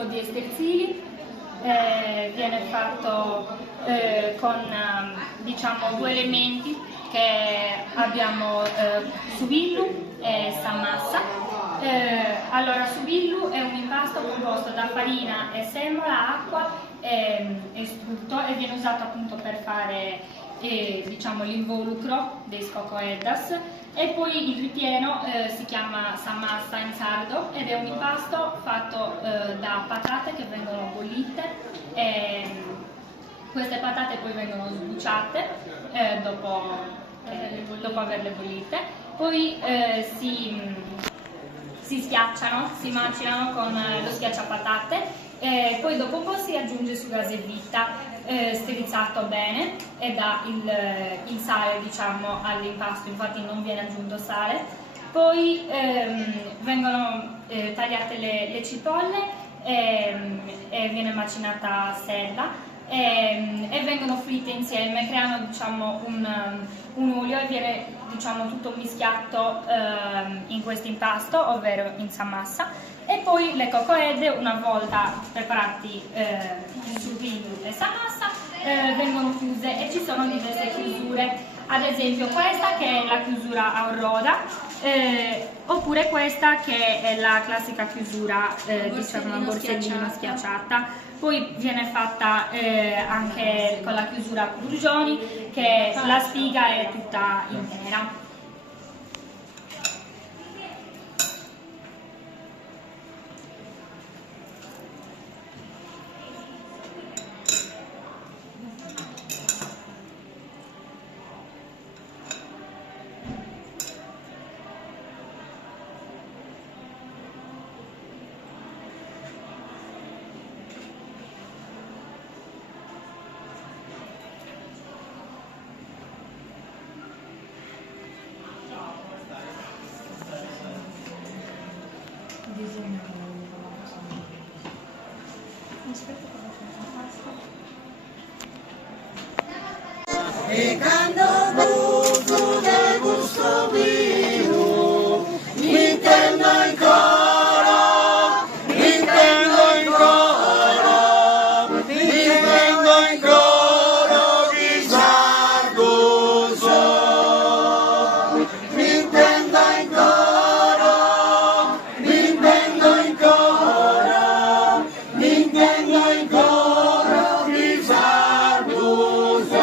tipo di esterzili, viene fatto con diciamo due elementi che abbiamo suvillu e sammassa. Allora, suvillu è un impasto composto da farina e semola, acqua e strutto e viene usato appunto per fare diciamo l'involucro dei scocoeddas, e poi il ripieno si chiama sammassa in sardo ed è un impasto fatto da patate che vengono bollite e queste patate poi vengono sbucciate dopo averle bollite, poi si schiacciano, si macinano con lo schiacciapatate e poi dopo un po' si aggiunge sulla servita strizzato bene e dà il sale diciamo all'impasto, infatti non viene aggiunto sale. Poi vengono tagliate le cipolle e viene macinata a sella e vengono fritte insieme, creano diciamo un olio e viene diciamo tutto mischiato in questo impasto, ovvero in sammassa. E poi le cocoed, una volta preparati il suvillu e sammassa, vengono chiuse e ci sono diverse chiusure, ad esempio questa che è la chiusura a roda, oppure questa che è la classica chiusura diciamo a borsellino schiacciata. Poi viene fatta anche con la chiusura a curgioni, che la spiga è tutta intera. E quando gusto del gusto vino, mi intendo ancora, mi intendo ancora, mi intendo ancora di Sargoso, mi intendo ancora, mi intendo ancora, mi intendo ancora di Sargoso.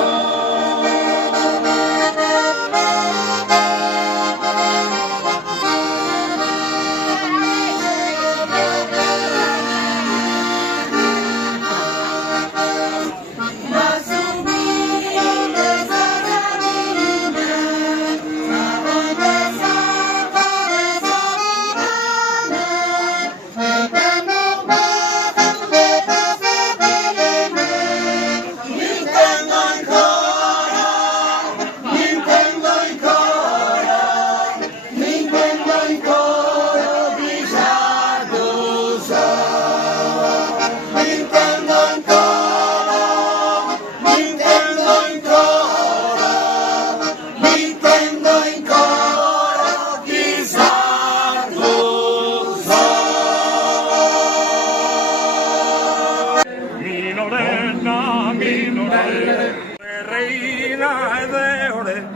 Reina ed eore,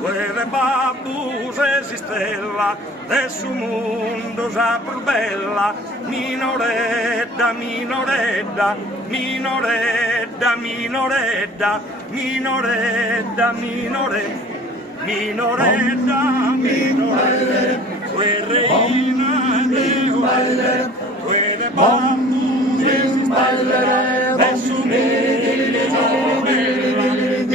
quelle babuse si stella, del suo mondo già più bella, minoredda, minoredda, minoredda, minoredda, minoredda, minoredda, minoredda, minoredda, quelle reina ed eore, quelle babuse si stella, del suo mondo già più bella,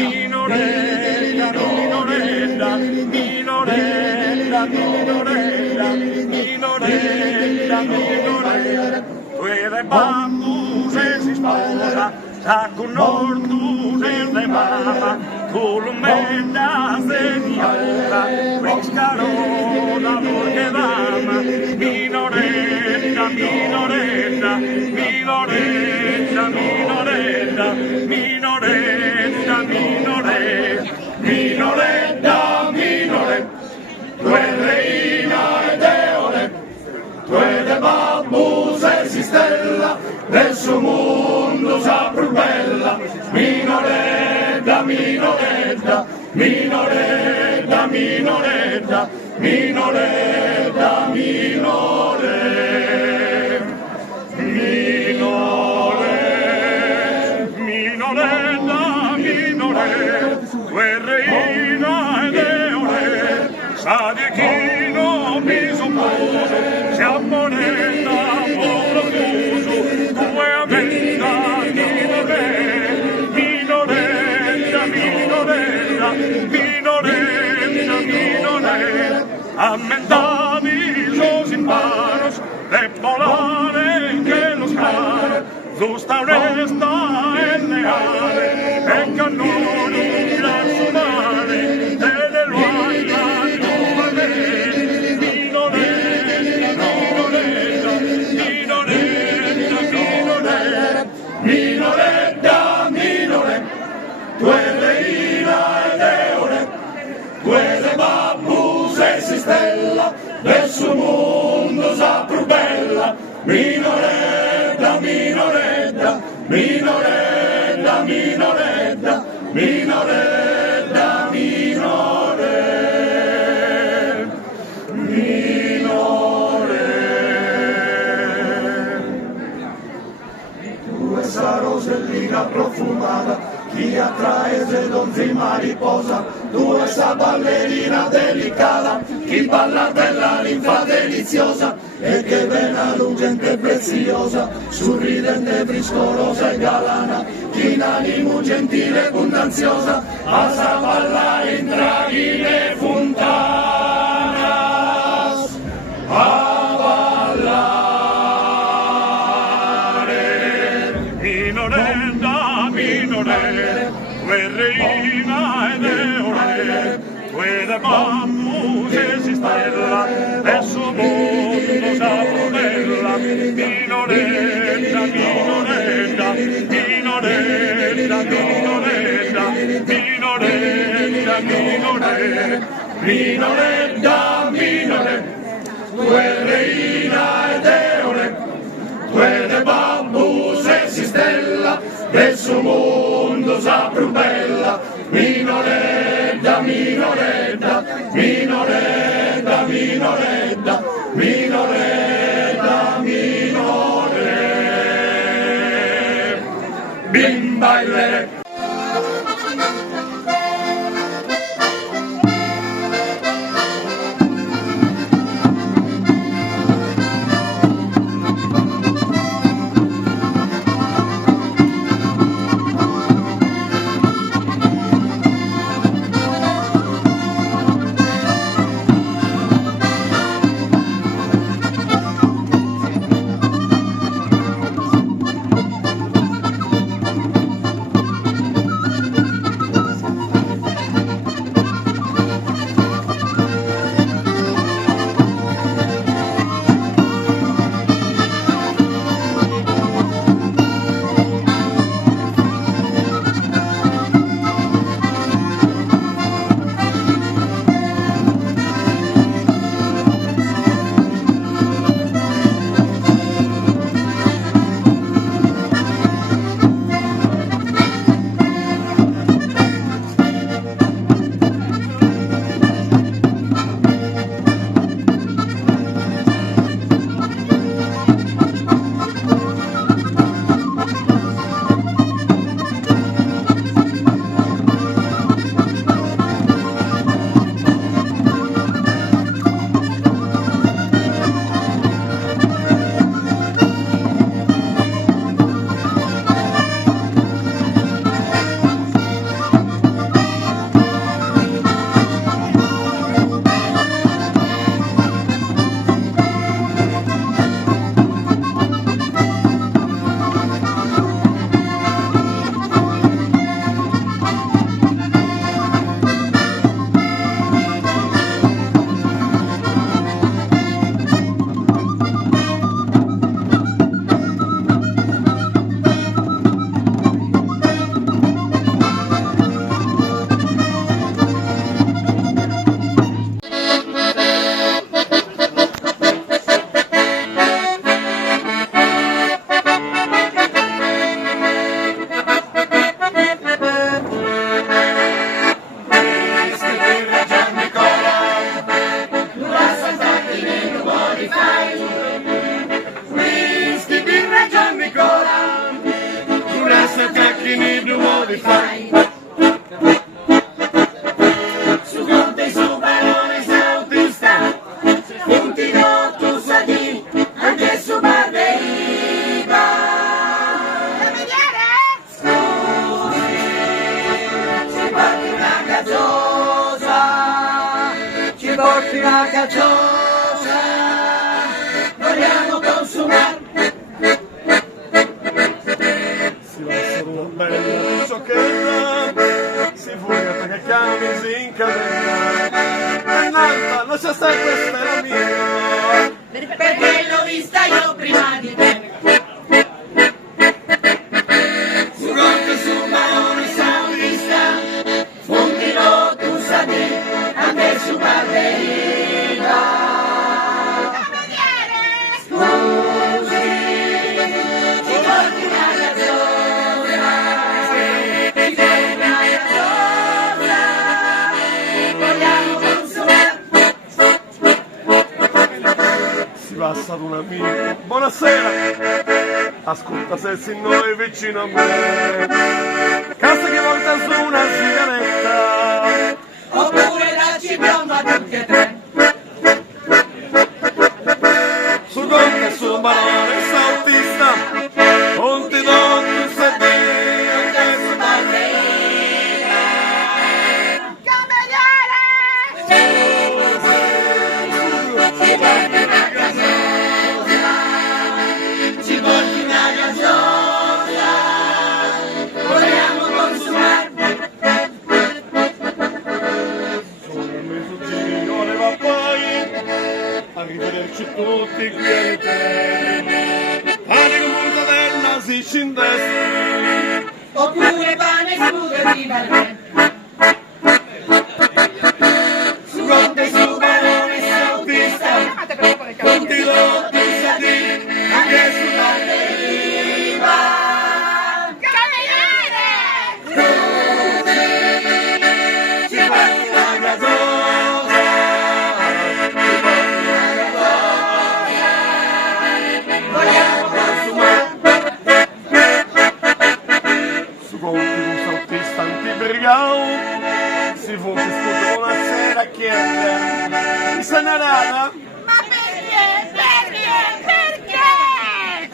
minoretta, minoretta, minoretta, minoretta, minoretta, minoretta, quelle bambuse si sposa, sa con norduse le mama, colometta signora, pescarona perché dama, minoretta, minoretta, minoretta, minoretta, minoretta, minoretta, minoretta, minoretta, due reina ed eole, due le bambuse si stelle. stella, del suo mondo sa più bella, Minoredda, Minoredda, Minoredda, Minoredda, Minoredda, Minore, Minore, Minoredda, Minore, guerreina ed eore, sa di chi non mi suppose, si ammonetta povero fuso, due ammenda di me, Minoredda, Minoredda, Minoredda, Minoredda, ammentavi los imparos, de volare che lo scaro, giusta onesta e leale, e cannone verso mare, e le luaia nuove, Minoredda, Minoredda, Minoredda, Minoredda, Minoredda, tu è reina ed eore, quelle babbuse si stella, del suo mondo sa più bella, Minoredda, Minoredda, Minoredda, Minoredda, Minoredda, Minore, Minore. Tu esa rosellina profumata, chi attrae se donzi mariposa, tu esa ballerina delicata, chi balla della linfa deliziosa, e che vena lucente preziosa, sorridente, friscolosa e galana, chi in animo gentile e puntanziosa, a sa ballare in tragine fontanas, a ballare, Minoredda, Minoredda, guerreina ed eore, quelle bambuse si stella, del suo mondo sa più bella, Minoredda, Minoredda, Minoredda, Minoredda, Minoredda, Minoredda, Minoredda, Minoredda, guerreina ed eore, quelle bambuse si stella, del suo mondo sa più bella, Minoredda, Minoredda, Minoredda, Minoredda, Minoredda, Minore, bimba e le gaggiosa, vogliamo consumare. Si va solo bella ciocchetta, si fugata che camisi in cadena. E nata, lascia stare, questa è la mia. Perché l'ho vista io prima di te. Su Ronco, su Barone, Saudista, Fontino, tu Sadi, anche su Barbeira. Scusi, ci porti una gazzosa, ci porti una gazzosa, vogliamo consumare. Si passa ad un amico, buonasera, ascolta se si noi vicino a me, casa che volta su una sigaretta, Oppure dacci biondo a tutti e tre. su Conte, su Barone, Sautista, non ti do tu sedere, anche su Barbeira. Ci porti una gazzosa, ci porti una gazzosa, vogliamo consumare. Sono mezzodì, ore va poi, arrivederci tutti qui ai treni, pane con mortadella si scindesti, Oppure pane e sputo di Barbe. su Conte, su Barone, Sautista, non ti do tu sedere, anche su Barbeira. Ci porti una gazzosa, ci porti una gazzosa, vogliamo consumare. Su Conte, un Sautista antibrigau, si fu che scudo una sera chiede, mi sa una rana, Ma perché?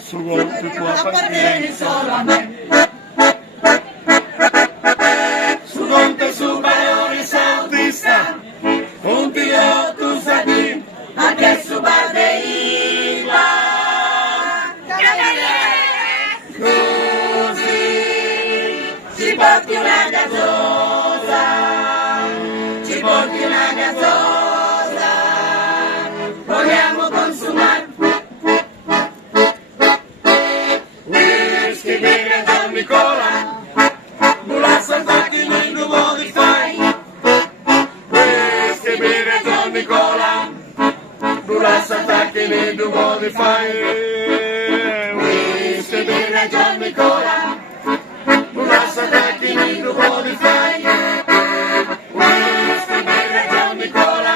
su Conte tua Appartieni solo a me. su Conte, su Barone, Sautista, non ti do tu sedere, Anche su Barbeira. Così ci porti una gazzosa, ci porti una gazzosa, vogliamo consumare. whisky, birra, Don Nicola, bulazza infatti nel nuovo di fai, whisky, birra, Don Nicola, bulazza infatti nel nuovo di fai, whisky, birra, Don Nicola, bulazza infatti nel nuovo di fai, whisky, birra, Don Nicola,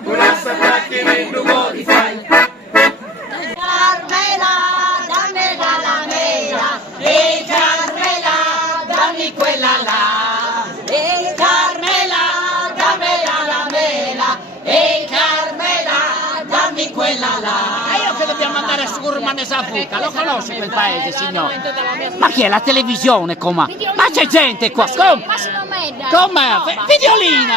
bulazza infatti nel nuovo di fai. Carmela, dammi la mela, e Carmela, dammi quella là. E Carmela, dammi la mela, e Carmela, dammi quella là. E io che dobbiamo andare a Surmane Safuca, lo conosco quel paese, signore? Ma chi è la televisione, com'è? Ma c'è gente qua, come? Videolina,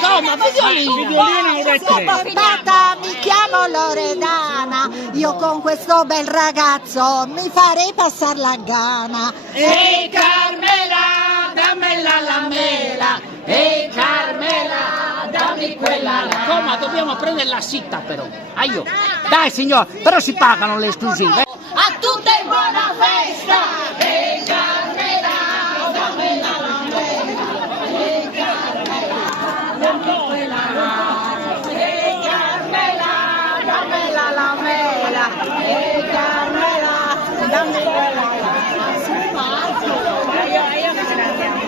come? Videolina, Sono portata, mi chiamo Loredana, io con questo bel ragazzo mi farei passare la gana. Ehi Carmela, dammela la mela, ehi Carmela, dammi quella là. Come? Dobbiamo prendere la sitta però. Aio. Dai signor, però si pagano le esclusive. A tutte buona festa! E Carmela, dammela la mela, e Carmela, dammi quella là. E Carmela, dammela la mela, e Carmela, dammi quella là. Io che ce l'andiamo.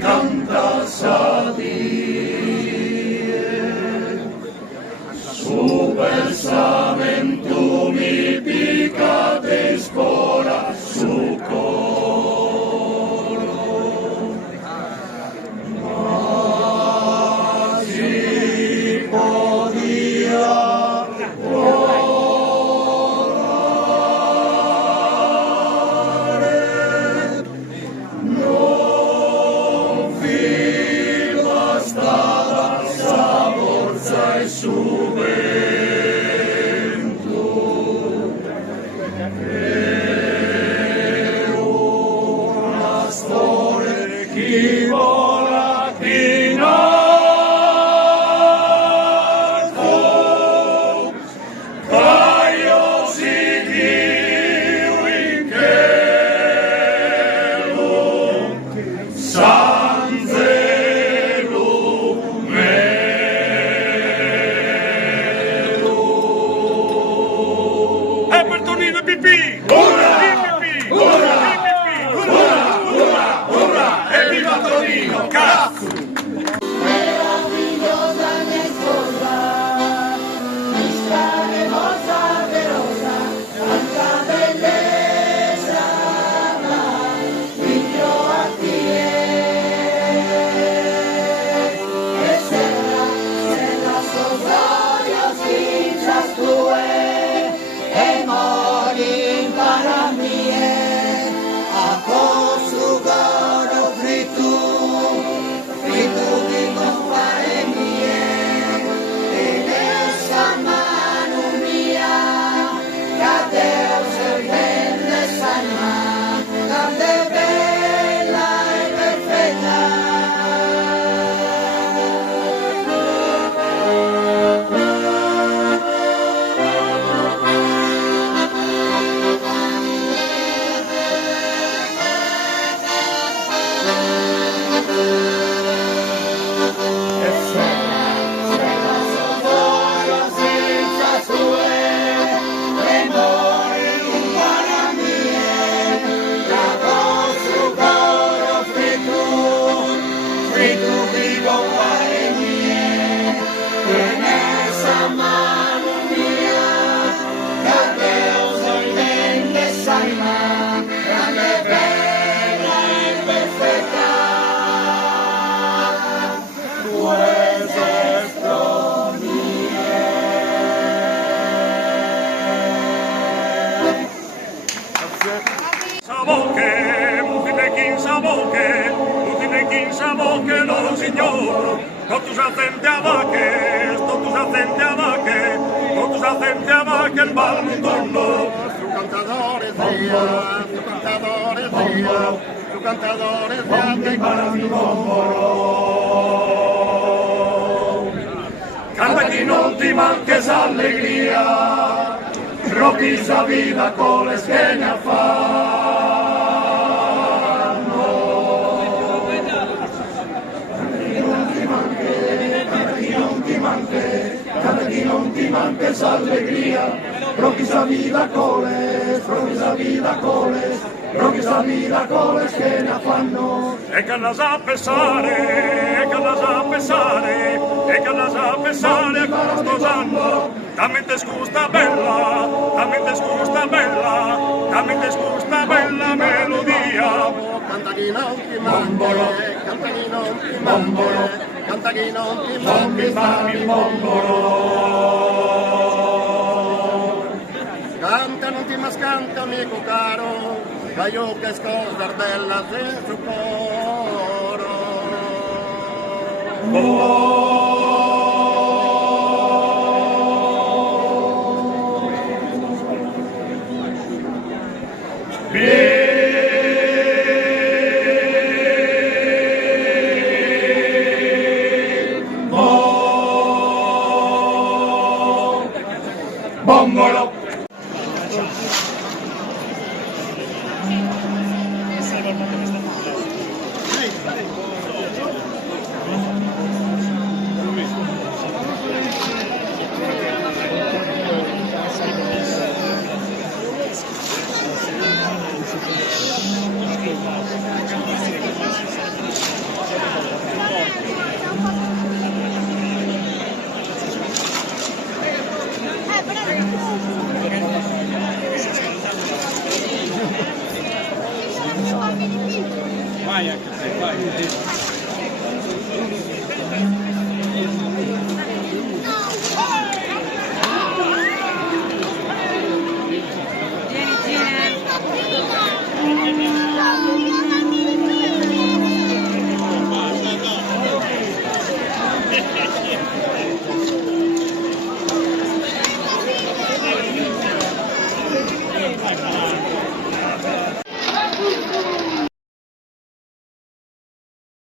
canta supersamen tu mi pica de spora su coro ma si podia provare non vi bastava sa forza e su chi vola in alto, Caio si Dio in cielo, San Zelo melo. E per Tonino Pipì! Ura! Pipì! Ura! Viva Tonino, cazzo! Meravigliosa mia sposa, vista hermosa, verosa, tanta bellezza, figlio a ti e será sos olhos cinzas tue e morir para mí a posso goro fritu di compare mie e nessa mano mia che Deus vende salma grande bella e perfetta que lo signor, con tus acentiavaques, con tus acentiavaques, con tus acentiavaques el balmo torno. Su cantadores dia, su cantadores dia, su cantadores dia, para mi bomboro. Canta che non ti manches allegria, rovisa vida con le schiene a fare. Canta che non ti manches allegria, provvisa vida coles, provvisa vida coles, provvisa vida coles che ne affanno. E che la sa pensare, e che la sa pensare, e che la sa pensare con sposando. Dammi te scusa bella, dammi te scusa bella, dammi te scusa bella melodia. Canta che non ti manche, canta che non ti manche. Canta che non ti fammi il mombolo. Canta non ti mascanta amico caro, ma io che scosa bella se su coro. Bombolo!